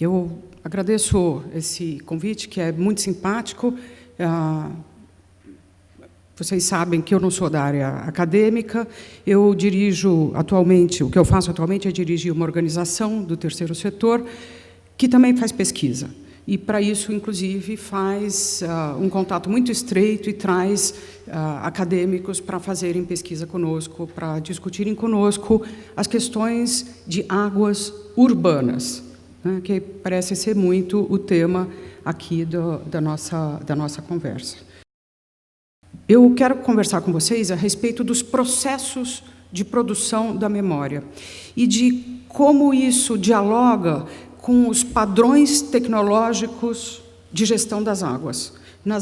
Eu agradeço esse convite, que é muito simpático. Vocês sabem que eu não sou da área acadêmica. Eu dirijo atualmente, o que eu faço atualmente é dirigir uma organização do terceiro setor, que também faz pesquisa. E, para isso, inclusive, faz um contato muito estreito e traz acadêmicos para fazerem pesquisa conosco, para discutirem conosco as questões de águas urbanas, né, que parece ser muito o tema aqui da nossa conversa. Eu quero conversar com vocês a respeito dos processos de produção da memória e de como isso dialoga com os padrões tecnológicos de gestão das águas,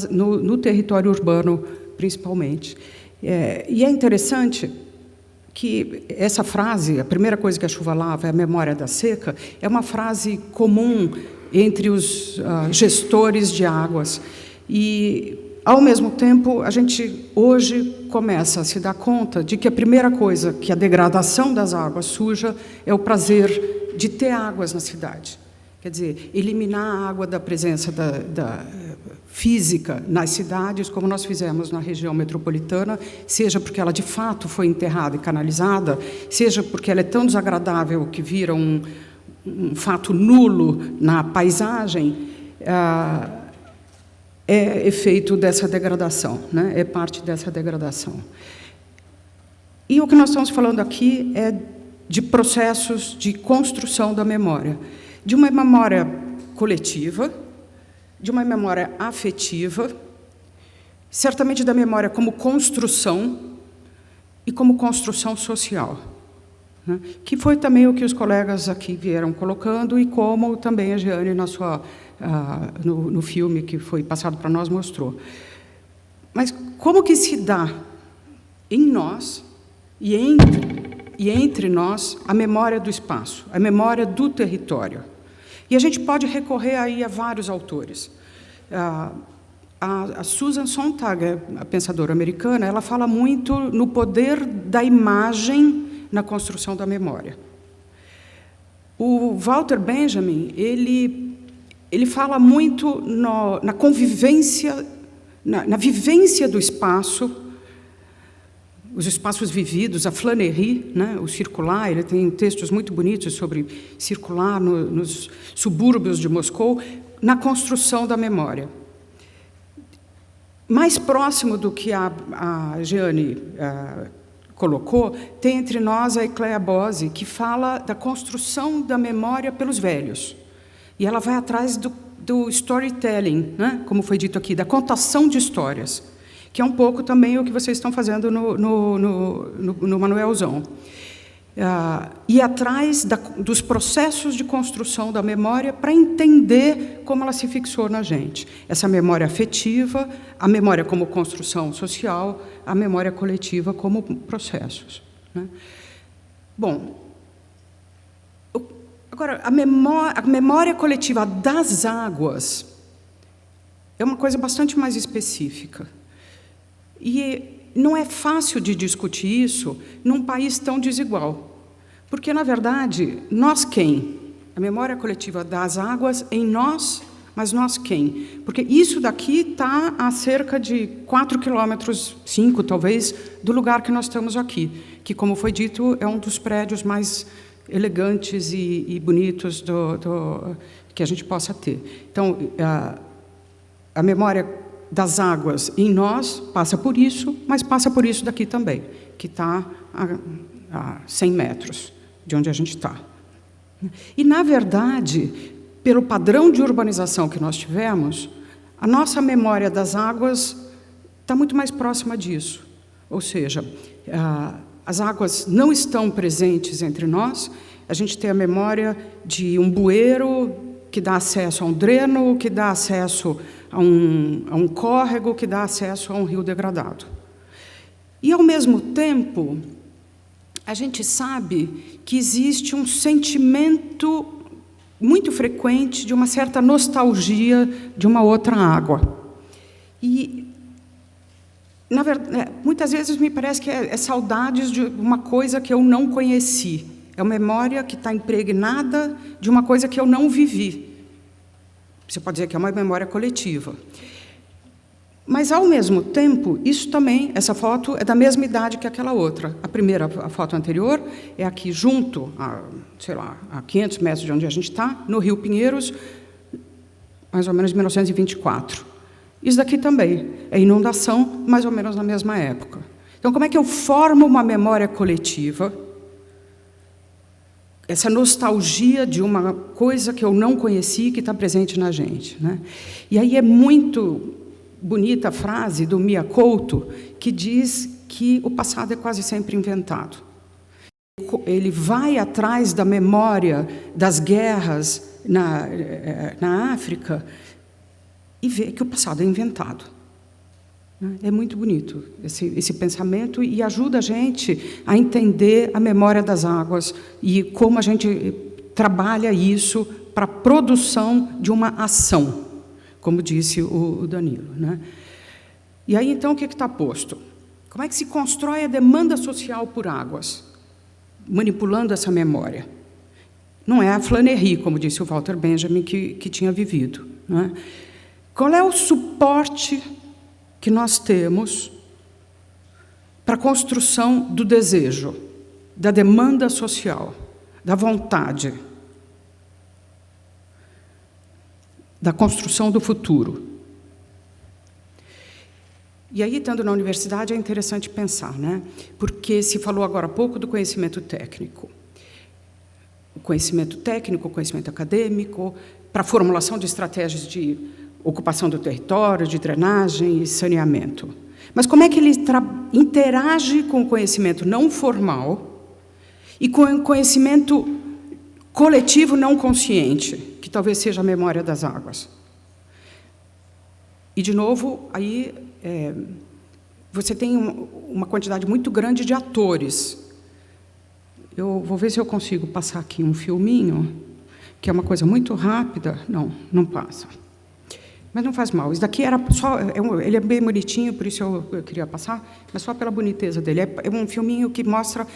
no território urbano, principalmente. E é interessante que essa frase, a primeira coisa que a chuva lava é a memória da seca, é uma frase comum entre os gestores de águas. E, ao mesmo tempo, a gente hoje começa a se dar conta de que a primeira coisa, que a degradação das águas sujas, é o prazer de ter águas na cidade. Quer dizer, eliminar a água da presença da física nas cidades, como nós fizemos na região metropolitana, seja porque ela, de fato, foi enterrada e canalizada, seja porque ela é tão desagradável que vira um fato nulo na paisagem, é efeito dessa degradação, né? É parte dessa degradação. E o que nós estamos falando aqui é de processos de construção da memória, de uma memória coletiva, de uma memória afetiva, certamente da memória como construção e como construção social, né? Que foi também o que os colegas aqui vieram colocando e como também a Jeane, no filme que foi passado para nós, mostrou. Mas como que se dá em nós e entre nós a memória do espaço, a memória do território? E a gente pode recorrer aí a vários autores. A Susan Sontag, a pensadora americana, ela fala muito no poder da imagem na construção da memória. O Walter Benjamin, ele fala muito na convivência, na vivência do espaço, os espaços vividos, a flânerie, né, o circular. Ele tem textos muito bonitos sobre circular nos subúrbios de Moscou, na construção da memória. Mais próximo do que a Jeane colocou, tem entre nós a Ecléa Bose, que fala da construção da memória pelos velhos. E ela vai atrás do storytelling, né? Como foi dito aqui, da contação de histórias, que é um pouco também o que vocês estão fazendo no Manuelzão. E atrás dos processos de construção da memória para entender como ela se fixou na gente. Essa memória afetiva, a memória como construção social, a memória coletiva como processos, né? Bom, agora, a memória coletiva das águas é uma coisa bastante mais específica. E não é fácil de discutir isso num país tão desigual. Porque, na verdade, nós quem? A memória coletiva das águas em nós, mas nós quem? Porque isso daqui está a cerca de 4 quilômetros, 5 talvez, do lugar que nós estamos aqui, que, como foi dito, é um dos prédios mais elegantes e bonitos que a gente possa ter. Então, a memória das águas em nós passa por isso, mas passa por isso daqui também, que está a 100 metros de onde a gente está. E, na verdade, pelo padrão de urbanização que nós tivemos, a nossa memória das águas está muito mais próxima disso. Ou seja, as águas não estão presentes entre nós, a gente tem a memória de um bueiro que dá acesso a um dreno, que dá acesso a um córrego, que dá acesso a um rio degradado. E, ao mesmo tempo, a gente sabe que existe um sentimento muito frequente de uma certa nostalgia de uma outra água. E, na verdade, muitas vezes me parece que é saudades de uma coisa que eu não conheci. É uma memória que está impregnada de uma coisa que eu não vivi. Você pode dizer que é uma memória coletiva. Mas, ao mesmo tempo, isso também, essa foto é da mesma idade que aquela outra. A foto anterior é aqui junto, sei lá, a 500 metros de onde a gente está, no Rio Pinheiros, mais ou menos em 1924. Isso daqui também é inundação, mais ou menos na mesma época. Então, como é que eu formo uma memória coletiva? Essa nostalgia de uma coisa que eu não conheci, que está presente na gente, né? E aí é muito bonita a frase do Mia Couto, que diz que o passado é quase sempre inventado. Ele vai atrás da memória das guerras na África e vê que o passado é inventado. É muito bonito esse pensamento e ajuda a gente a entender a memória das águas e como a gente trabalha isso para a produção de uma ação, como disse o Danilo, né? E aí, então, o que está posto? Como é que se constrói a demanda social por águas, manipulando essa memória? Não é a Flannery, como disse o Walter Benjamin, que tinha vivido, né? Qual é o suporte que nós temos para a construção do desejo, da demanda social, da vontade, da construção do futuro? E aí, estando na universidade, é interessante pensar, né? Porque se falou agora há pouco do conhecimento técnico. O conhecimento técnico, o conhecimento acadêmico, para a formulação de estratégias de ocupação do território, de drenagem e saneamento. Mas como é que ele interage com o conhecimento não formal e com o conhecimento coletivo não consciente, que talvez seja a memória das águas? E, de novo, aí você tem uma quantidade muito grande de atores. Eu vou ver se eu consigo passar aqui um filminho, que é uma coisa muito rápida. Não passa. Mas não faz mal. Isso daqui era só... ele é bem bonitinho, por isso eu queria passar, mas só pela boniteza dele. É um filminho que mostra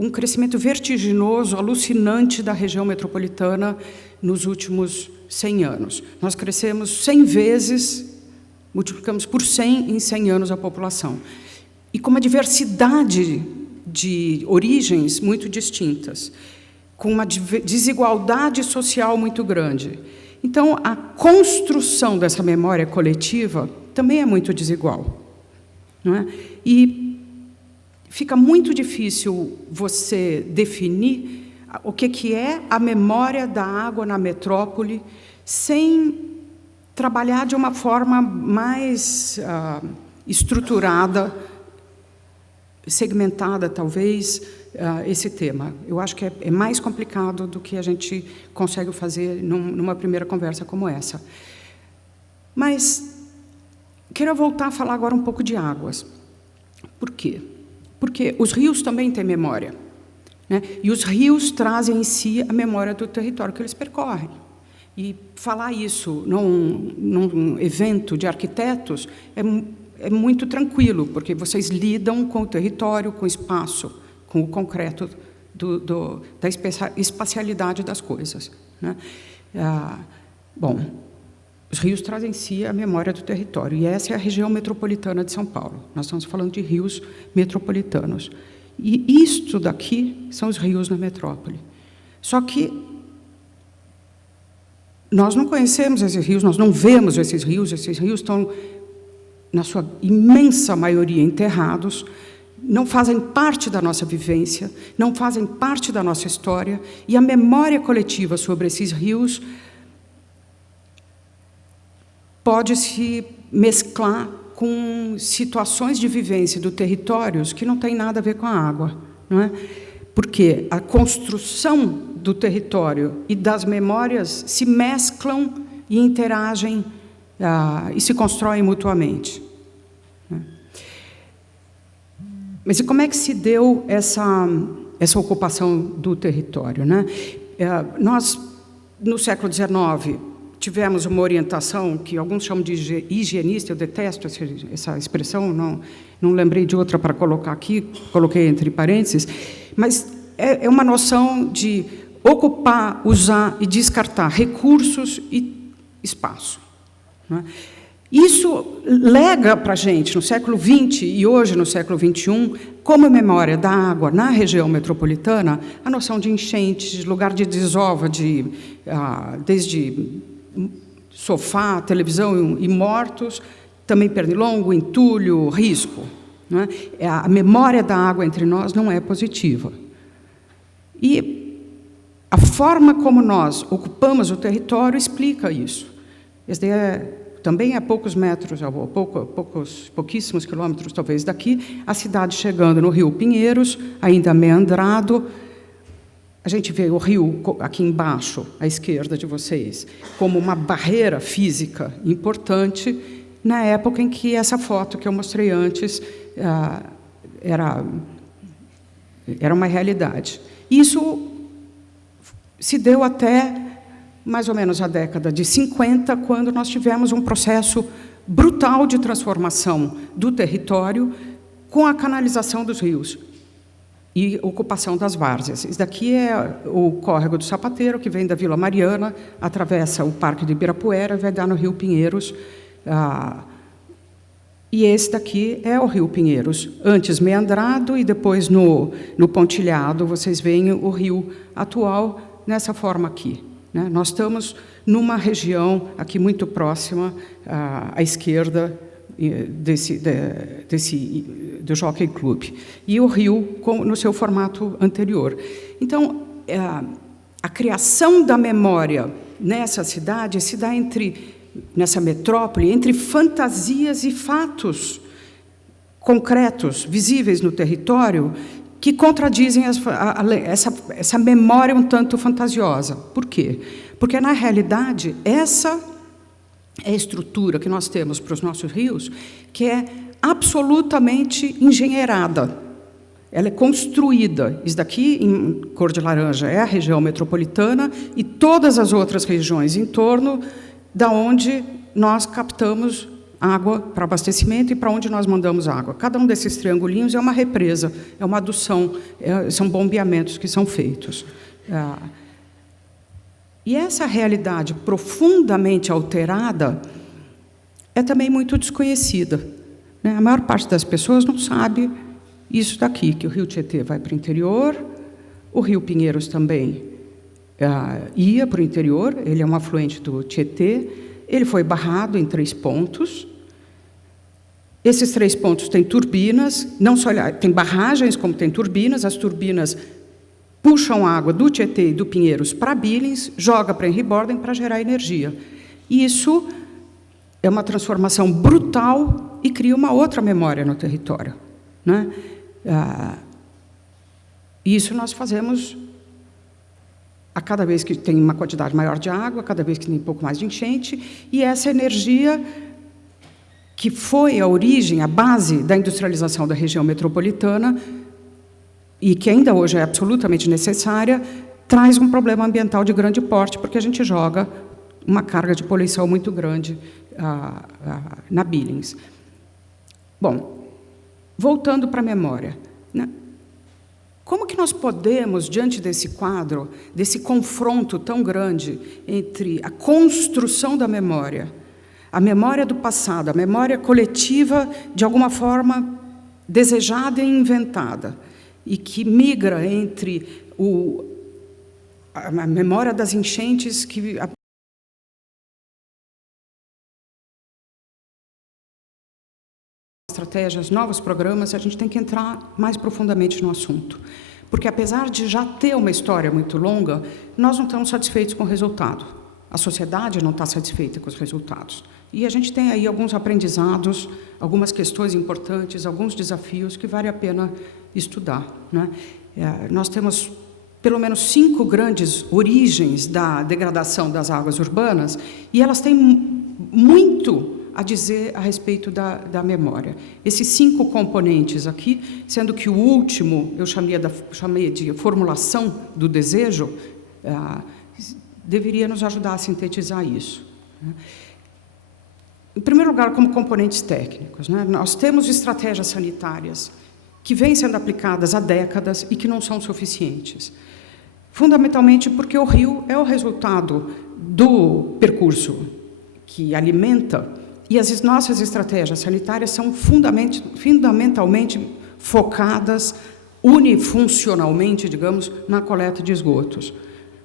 um crescimento vertiginoso, alucinante da região metropolitana nos últimos 100 anos. Nós crescemos 100 vezes, multiplicamos por 100 em 100 anos a população. E com uma diversidade de origens muito distintas, com uma desigualdade social muito grande. Então, a construção dessa memória coletiva também é muito desigual, não é? E fica muito difícil você definir o que é a memória da água na metrópole sem trabalhar de uma forma mais estruturada, segmentada, talvez, esse tema. Eu acho que é mais complicado do que a gente consegue fazer numa primeira conversa como essa. Mas quero voltar a falar agora um pouco de águas. Por quê? Porque os rios também têm memória, né? E os rios trazem em si a memória do território que eles percorrem. E falar isso num evento de arquitetos é muito tranquilo, porque vocês lidam com o território, com o espaço, com o concreto da espacialidade das coisas, né? Bom, os rios trazem em si a memória do território, e essa é a região metropolitana de São Paulo. Nós estamos falando de rios metropolitanos. E isto daqui são os rios na metrópole. Só que nós não conhecemos esses rios, nós não vemos esses rios estão, na sua imensa maioria, enterrados, não fazem parte da nossa vivência, não fazem parte da nossa história, e a memória coletiva sobre esses rios pode se mesclar com situações de vivência do territórios que não têm nada a ver com a água, não é? Porque a construção do território e das memórias se mesclam e interagem e se constroem mutuamente. Mas e como é que se deu essa ocupação do território, né? Nós, no século XIX, tivemos uma orientação que alguns chamam de higienista, eu detesto essa expressão, não lembrei de outra para colocar aqui, coloquei entre parênteses, mas é uma noção de ocupar, usar e descartar recursos e espaço. Não é? Isso lega para a gente, no século XX e hoje, no século XXI, como memória da água na região metropolitana, a noção de enchente, de lugar de desova, desde sofá, televisão e mortos, também pernilongo, entulho, risco. Não é? A memória da água entre nós não é positiva. E a forma como nós ocupamos o território explica isso. Esse também a poucos metros, pouquíssimos quilômetros, talvez, daqui, a cidade chegando no Rio Pinheiros, ainda meandrado. A gente vê o rio aqui embaixo, à esquerda de vocês, como uma barreira física importante, na época em que essa foto que eu mostrei antes era uma realidade. Isso se deu até mais ou menos a década de 50, quando nós tivemos um processo brutal de transformação do território com a canalização dos rios e ocupação das várzeas. Isso daqui é o córrego do Sapateiro, que vem da Vila Mariana, atravessa o Parque de Ibirapuera e vai dar no Rio Pinheiros. E esse daqui é o Rio Pinheiros, antes meandrado e depois no pontilhado, vocês veem o rio atual nessa forma aqui. Né? Nós estamos numa região aqui muito próxima à esquerda do Jockey Club, e o rio no seu formato anterior. Então, a criação da memória nessa cidade se dá nessa metrópole, entre fantasias e fatos concretos, visíveis no território, que contradizem essa memória um tanto fantasiosa. Por quê? Porque, na realidade, essa é a estrutura que nós temos para os nossos rios, que é absolutamente engenheirada. Ela é construída. Isso daqui, em cor de laranja, é a região metropolitana, e todas as outras regiões em torno, da onde nós captamos água para abastecimento e para onde nós mandamos água. Cada um desses triangulinhos é uma represa, é uma adução, são bombeamentos que são feitos. E essa realidade profundamente alterada é também muito desconhecida. Né? A maior parte das pessoas não sabe isso daqui, que o Rio Tietê vai para o interior, o Rio Pinheiros também ia para o interior, ele é um afluente do Tietê, ele foi barrado em 3 pontos. Esses 3 pontos têm turbinas, não só tem barragens, como tem turbinas. As turbinas puxam água do Tietê e do Pinheiros para Billings, joga para Henry Borden para gerar energia. E isso é uma transformação brutal e cria uma outra memória no território. Né? Isso nós fazemos a cada vez que tem uma quantidade maior de água, a cada vez que tem um pouco mais de enchente, e essa energia que foi a origem, a base da industrialização da região metropolitana, e que ainda hoje é absolutamente necessária, traz um problema ambiental de grande porte, porque a gente joga uma carga de poluição muito grande na Billings. Bom, voltando para a memória, né? Como que nós podemos, diante desse quadro, desse confronto tão grande entre a construção da memória, a memória do passado, a memória coletiva, de alguma forma desejada e inventada, e que migra entre a memória das enchentes, estratégias, novos programas, a gente tem que entrar mais profundamente no assunto. Porque, apesar de já ter uma história muito longa, nós não estamos satisfeitos com o resultado. A sociedade não está satisfeita com os resultados. E a gente tem aí alguns aprendizados, algumas questões importantes, alguns desafios que vale a pena estudar. Né? Nós temos pelo menos 5 grandes origens da degradação das águas urbanas, e elas têm muito a dizer a respeito da memória. Esses 5 componentes aqui, sendo que o último eu chamei de formulação do desejo, deveria nos ajudar a sintetizar isso. Em primeiro lugar, como componentes técnicos, né? Nós temos estratégias sanitárias que vêm sendo aplicadas há décadas e que não são suficientes. Fundamentalmente porque o rio é o resultado do percurso que alimenta, e as nossas estratégias sanitárias são fundamentalmente focadas unifuncionalmente, digamos, na coleta de esgotos.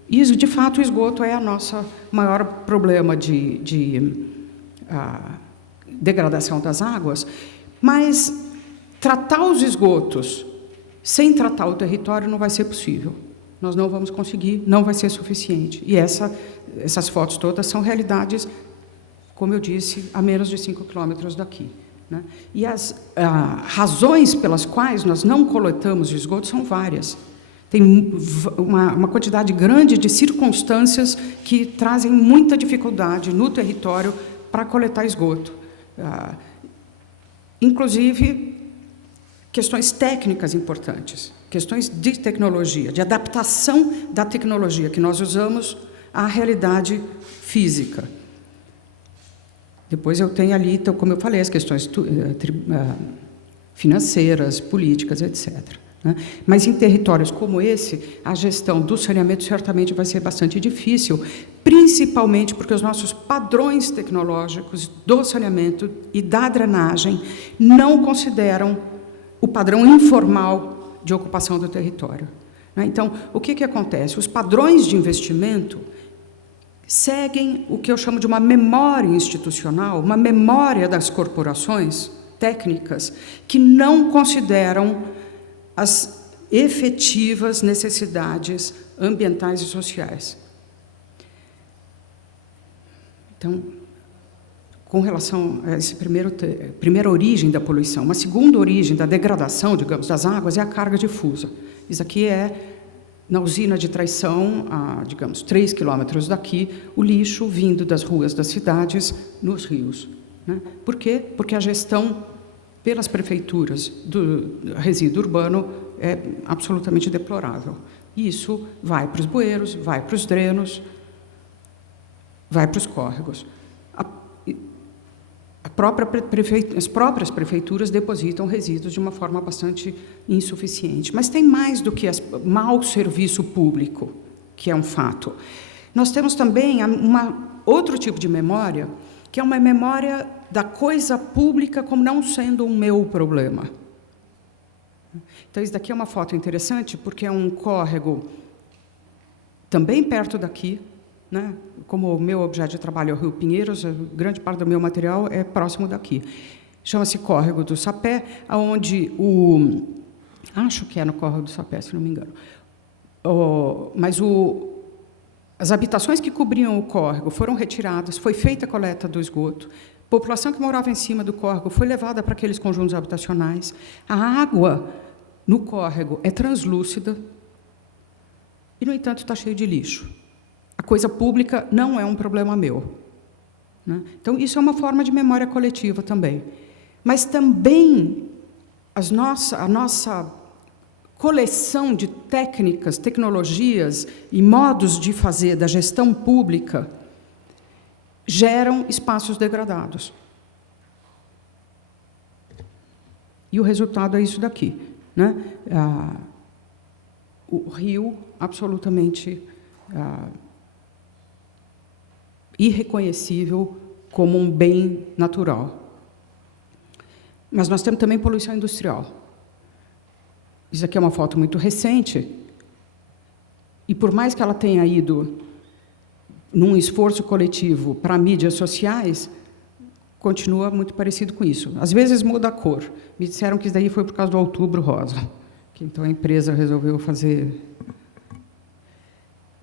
E, de fato, o esgoto é o nosso maior problema de degradação das águas, mas tratar os esgotos sem tratar o território não vai ser possível. Nós não vamos conseguir, não vai ser suficiente. E essas fotos todas são realidades, como eu disse, a menos de 5 quilômetros daqui, né? E as razões pelas quais nós não coletamos esgoto são várias. Tem uma quantidade grande de circunstâncias que trazem muita dificuldade no território para coletar esgoto. Inclusive, questões técnicas importantes, questões de tecnologia, de adaptação da tecnologia que nós usamos à realidade física. Depois eu tenho ali, então, como eu falei, as questões financeiras, políticas, etc., né? Mas em territórios como esse, a gestão do saneamento certamente vai ser bastante difícil, principalmente porque os nossos padrões tecnológicos do saneamento e da drenagem não consideram o padrão informal de ocupação do território, né? Então, o que acontece? Os padrões de investimento seguem o que eu chamo de uma memória institucional, uma memória das corporações técnicas que não consideram as efetivas necessidades ambientais e sociais. Então, com relação a essa primeira origem da poluição, uma segunda origem da degradação, digamos, das águas é a carga difusa. Isso aqui é, na usina de Traição, a, digamos, 3 quilômetros daqui, o lixo vindo das ruas das cidades nos rios, né? Por quê? Porque a gestão pelas prefeituras do resíduo urbano é absolutamente deplorável. E isso vai para os bueiros, vai para os drenos, vai para os córregos. As próprias prefeituras depositam resíduos de uma forma bastante insuficiente. Mas tem mais do que mau serviço público, que é um fato. Nós temos também outro tipo de memória, que é uma memória da coisa pública como não sendo um meu problema. Então, isso daqui é uma foto interessante, porque é um córrego também perto daqui, né? Como o meu objeto de trabalho é o Rio Pinheiros, grande parte do meu material é próximo daqui. Chama-se Córrego do Sapé, onde acho que é no Córrego do Sapé, se não me engano. As habitações que cobriam o córrego foram retiradas, foi feita a coleta do esgoto, a população que morava em cima do córrego foi levada para aqueles conjuntos habitacionais. A água no córrego é translúcida e, no entanto, está cheio de lixo. A coisa pública não é um problema meu, né? Então, isso é uma forma de memória coletiva também. Mas também a nossa coleção de técnicas, tecnologias e modos de fazer da gestão pública geram espaços degradados. E o resultado é isso daqui, né? O rio absolutamente irreconhecível como um bem natural. Mas nós temos também poluição industrial. Isso aqui é uma foto muito recente, e por mais que ela tenha ido num esforço coletivo para mídias sociais, continua muito parecido com isso. Às vezes muda a cor. Me disseram que isso daí foi por causa do Outubro Rosa, que então a empresa resolveu fazer.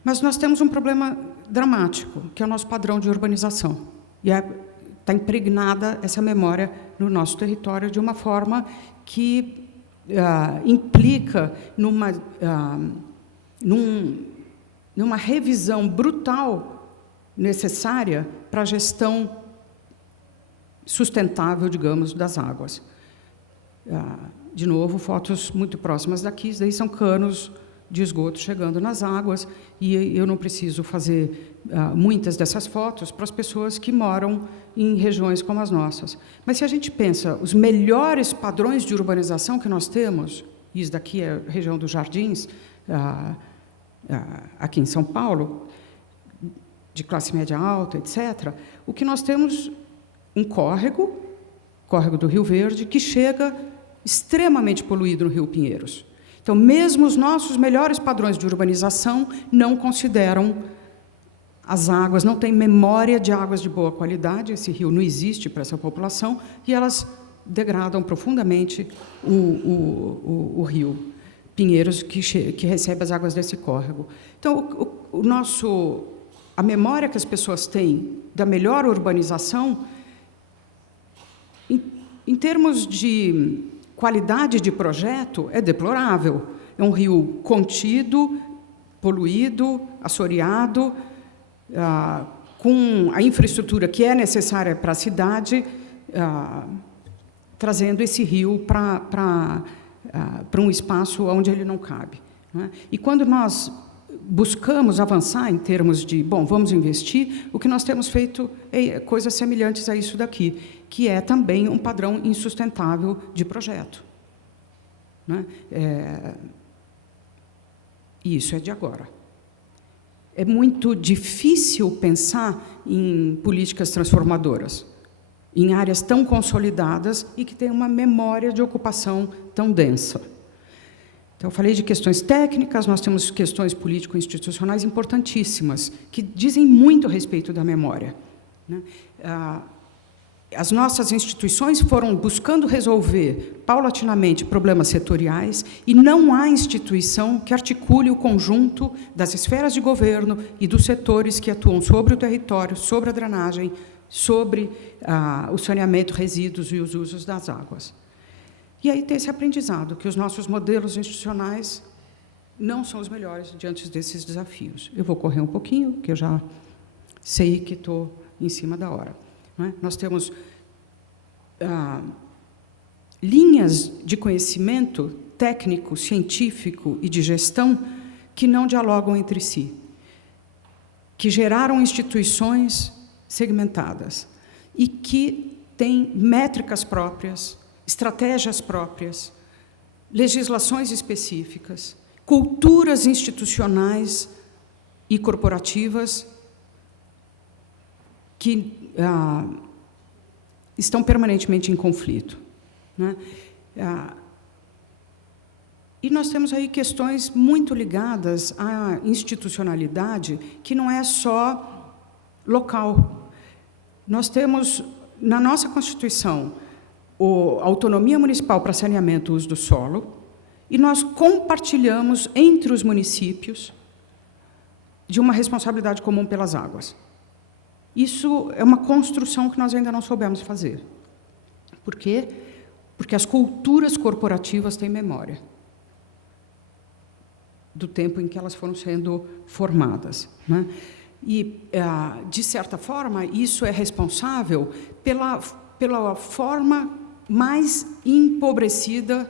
Mas nós temos um problema dramático, que é o nosso padrão de urbanização. E está impregnada essa memória no nosso território de uma forma que implica numa revisão brutal necessária para a gestão sustentável, digamos, das águas. De novo, fotos muito próximas daqui, daí são canos de esgoto chegando nas águas, e eu não preciso fazer muitas dessas fotos para as pessoas que moram em regiões como as nossas. Mas, se a gente pensa, os melhores padrões de urbanização que nós temos, isso daqui é a região dos Jardins, aqui em São Paulo, de classe média alta, etc., o que nós temos, um córrego do Rio Verde, que chega extremamente poluído no Rio Pinheiros. Então, mesmo os nossos melhores padrões de urbanização não consideram as águas, não tem memória de águas de boa qualidade, esse rio não existe para essa população, e elas degradam profundamente o rio Pinheiros, que recebe as águas desse córrego. Então, a memória que as pessoas têm da melhor urbanização, em termos de qualidade de projeto, é deplorável. É um rio contido, poluído, assoreado, com a infraestrutura que é necessária para a cidade, trazendo esse rio para um espaço onde ele não cabe, né? E quando nós buscamos avançar em termos de, vamos investir, o que nós temos feito é coisas semelhantes a isso daqui, que é também um padrão insustentável de projeto, né? E isso é de agora. É muito difícil pensar em políticas transformadoras, em áreas tão consolidadas e que têm uma memória de ocupação tão densa. Então, eu falei de questões técnicas, nós temos questões político-institucionais importantíssimas, que dizem muito a respeito da memória, né? As nossas instituições foram buscando resolver, paulatinamente, problemas setoriais, e não há instituição que articule o conjunto das esferas de governo e dos setores que atuam sobre o território, sobre a drenagem, sobre o saneamento, resíduos e os usos das águas. E aí tem esse aprendizado, que os nossos modelos institucionais não são os melhores diante desses desafios. Eu vou correr um pouquinho, porque eu já sei que estou em cima da hora, né? Nós temos linhas de conhecimento técnico, científico e de gestão que não dialogam entre si, que geraram instituições segmentadas e que têm métricas próprias, estratégias próprias, legislações específicas, culturas institucionais e corporativas que estão permanentemente em conflito, né? E nós temos aí questões muito ligadas à institucionalidade, que não é só local. Nós temos, na nossa Constituição, a autonomia municipal para saneamento e uso do solo, e nós compartilhamos entre os municípios de uma responsabilidade comum pelas águas. Isso é uma construção que nós ainda não soubemos fazer. Por quê? Porque as culturas corporativas têm memória do tempo em que elas foram sendo formadas, né? E, de certa forma, isso é responsável pela forma mais empobrecida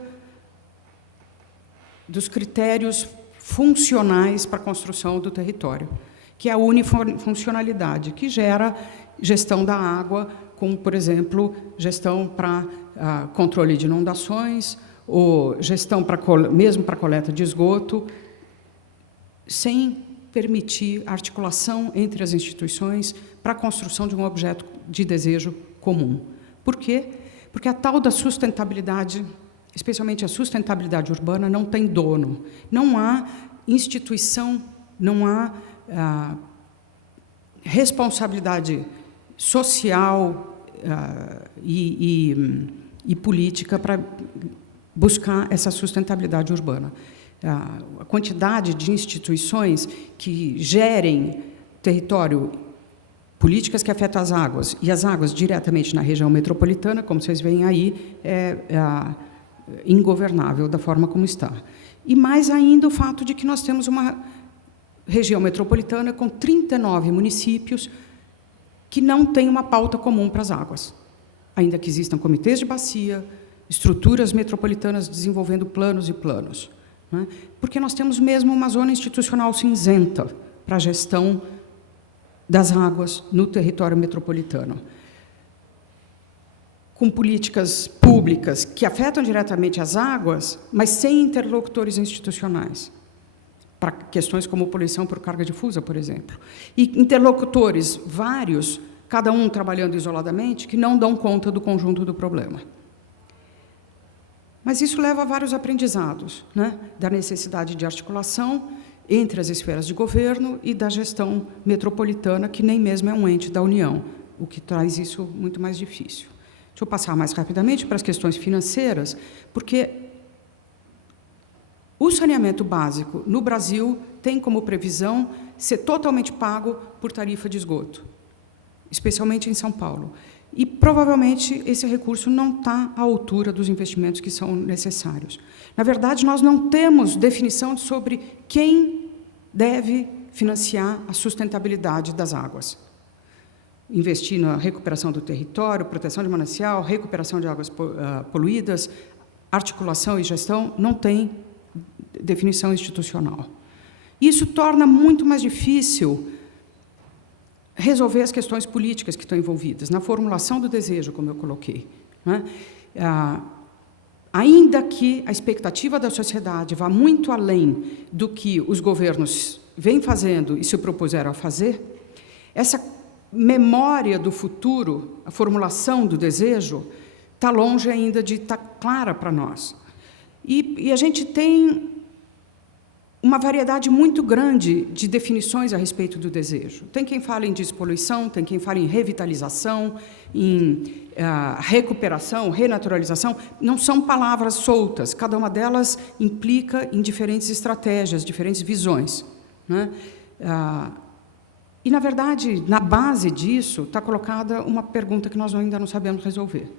dos critérios funcionais para a construção do território, que é a unifuncionalidade, que gera gestão da água, como, por exemplo, gestão para controle de inundações, ou gestão mesmo para coleta de esgoto, sem permitir a articulação entre as instituições para a construção de um objeto de desejo comum. Por quê? Porque a tal da sustentabilidade, especialmente a sustentabilidade urbana, não tem dono. Não há instituição, não há responsabilidade social e política para buscar essa sustentabilidade urbana. A quantidade de instituições que gerem território, políticas que afetam as águas, e as águas diretamente na região metropolitana, como vocês veem aí, é ingovernável da forma como está. E mais ainda o fato de que nós temos uma região metropolitana com 39 municípios que não têm uma pauta comum para as águas, ainda que existam comitês de bacia, estruturas metropolitanas desenvolvendo planos e planos, né? Porque nós temos mesmo uma zona institucional cinzenta para a gestão das águas no território metropolitano, com políticas públicas que afetam diretamente as águas, mas sem interlocutores institucionais, para questões como poluição por carga difusa, por exemplo. E interlocutores vários, cada um trabalhando isoladamente, que não dão conta do conjunto do problema. Mas isso leva a vários aprendizados, né? Da necessidade de articulação entre as esferas de governo e da gestão metropolitana, que nem mesmo é um ente da União, o que traz isso muito mais difícil. Deixa eu passar mais rapidamente para as questões financeiras, porque o saneamento básico no Brasil tem como previsão ser totalmente pago por tarifa de esgoto, especialmente em São Paulo. E, provavelmente, esse recurso não está à altura dos investimentos que são necessários. Na verdade, nós não temos definição sobre quem deve financiar a sustentabilidade das águas. Investir na recuperação do território, proteção de manancial, recuperação de águas poluídas, articulação e gestão, não tem definição institucional. Isso torna muito mais difícil resolver as questões políticas que estão envolvidas, na formulação do desejo, como eu coloquei, né? Ainda que a expectativa da sociedade vá muito além do que os governos vêm fazendo e se propuseram a fazer, essa memória do futuro, a formulação do desejo, está longe ainda de estar clara para nós. E a gente tem uma variedade muito grande de definições a respeito do desejo. Tem quem fale em despoluição, tem quem fale em revitalização, em recuperação, renaturalização. Não são palavras soltas, cada uma delas implica em diferentes estratégias, diferentes visões, né? E, na verdade, na base disso está colocada uma pergunta que nós ainda não sabemos resolver.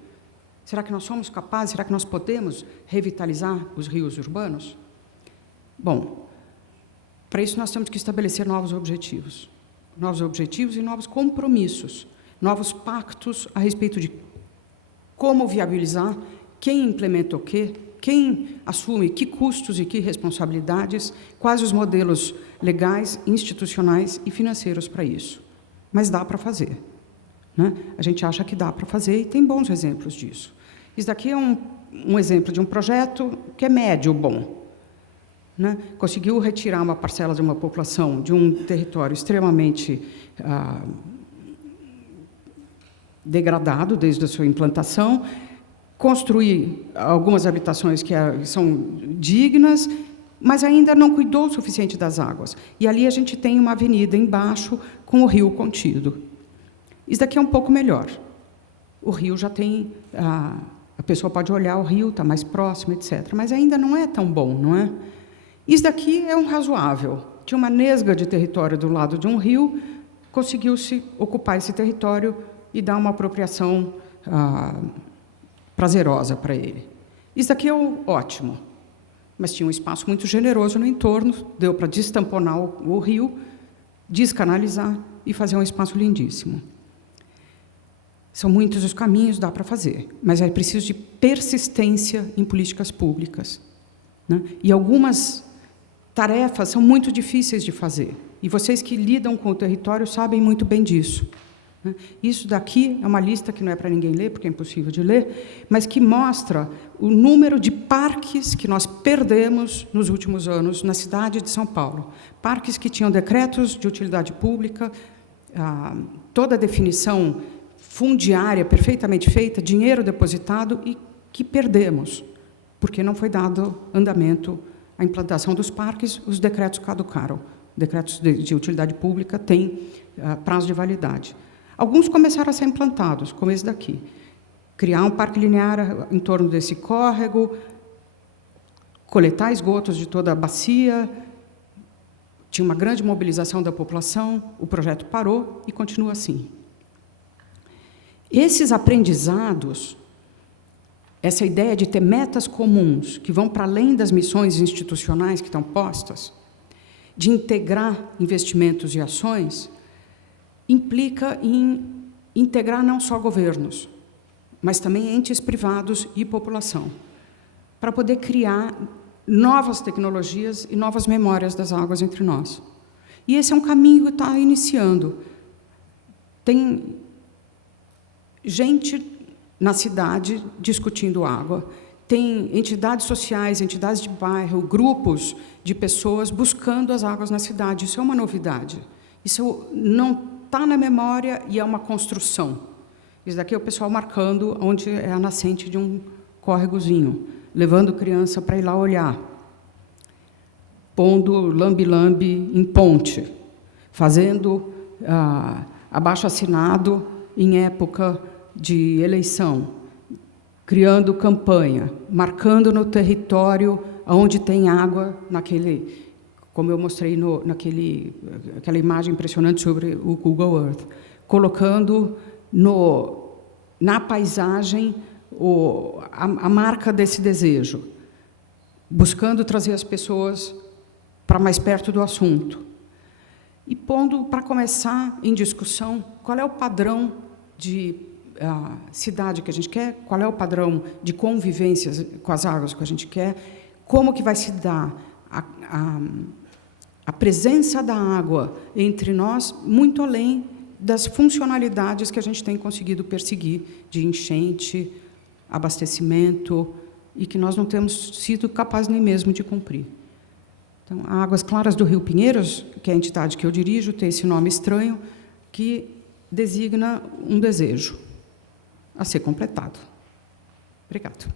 Será que nós somos capazes, será que nós podemos revitalizar os rios urbanos? Bom, para isso nós temos que estabelecer novos objetivos e novos compromissos, novos pactos a respeito de como viabilizar, quem implementa o quê, quem assume que custos e que responsabilidades, quais os modelos legais, institucionais e financeiros para isso. Mas dá para fazer, né? A gente acha que dá para fazer e tem bons exemplos disso. Isso daqui é um exemplo de um projeto que é médio bom, né? Conseguiu retirar uma parcela de uma população de um território extremamente degradado desde a sua implantação, construir algumas habitações que são dignas, mas ainda não cuidou o suficiente das águas. E ali a gente tem uma avenida embaixo com o rio contido. Isso daqui é um pouco melhor. O rio já tem... A pessoa pode olhar o rio, está mais próximo, etc. Mas ainda não é tão bom, não é? Isso daqui é um razoável. Tinha uma nesga de território do lado de um rio, conseguiu-se ocupar esse território e dar uma apropriação prazerosa para ele. Isso daqui é ótimo, mas tinha um espaço muito generoso no entorno, deu para destamponar o rio, descanalizar e fazer um espaço lindíssimo. São muitos os caminhos, dá para fazer, mas é preciso de persistência em políticas públicas, né? E algumas tarefas são muito difíceis de fazer, e vocês que lidam com o território sabem muito bem disso, né? Isso daqui é uma lista que não é para ninguém ler, porque é impossível de ler, mas que mostra o número de parques que nós perdemos nos últimos anos na cidade de São Paulo. Parques que tinham decretos de utilidade pública, toda a definição fundiária perfeitamente feita, dinheiro depositado e que perdemos, porque não foi dado andamento à implantação dos parques, os decretos caducaram. Decretos de utilidade pública têm prazo de validade. Alguns começaram a ser implantados, como esse daqui. Criar um parque linear em torno desse córrego, coletar esgotos de toda a bacia. Tinha uma grande mobilização da população, o projeto parou e continua assim. Esses aprendizados, essa ideia de ter metas comuns que vão para além das missões institucionais que estão postas, de integrar investimentos e ações, implica em integrar não só governos, mas também entes privados e população, para poder criar novas tecnologias e novas memórias das águas entre nós. E esse é um caminho que está iniciando. Tem gente na cidade discutindo água, tem entidades sociais, entidades de bairro, grupos de pessoas buscando as águas na cidade. Isso é uma novidade. Isso não está na memória e é uma construção. Isso daqui é o pessoal marcando onde é a nascente de um córregozinho, levando criança para ir lá olhar, pondo lambe-lambe em ponte, fazendo abaixo-assinado em época de eleição, criando campanha, marcando no território onde tem água, como eu mostrei naquela imagem impressionante sobre o Google Earth, colocando na paisagem a marca desse desejo, buscando trazer as pessoas para mais perto do assunto e pondo, para começar, em discussão, qual é o padrão de cidade que a gente quer, qual é o padrão de convivência com as águas que a gente quer, como que vai se dar a presença da água entre nós, muito além das funcionalidades que a gente tem conseguido perseguir, de enchente, abastecimento, e que nós não temos sido capazes nem mesmo de cumprir. Então, a Águas Claras do Rio Pinheiros, que é a entidade que eu dirijo, tem esse nome estranho, que designa um desejo a ser completado. Obrigado.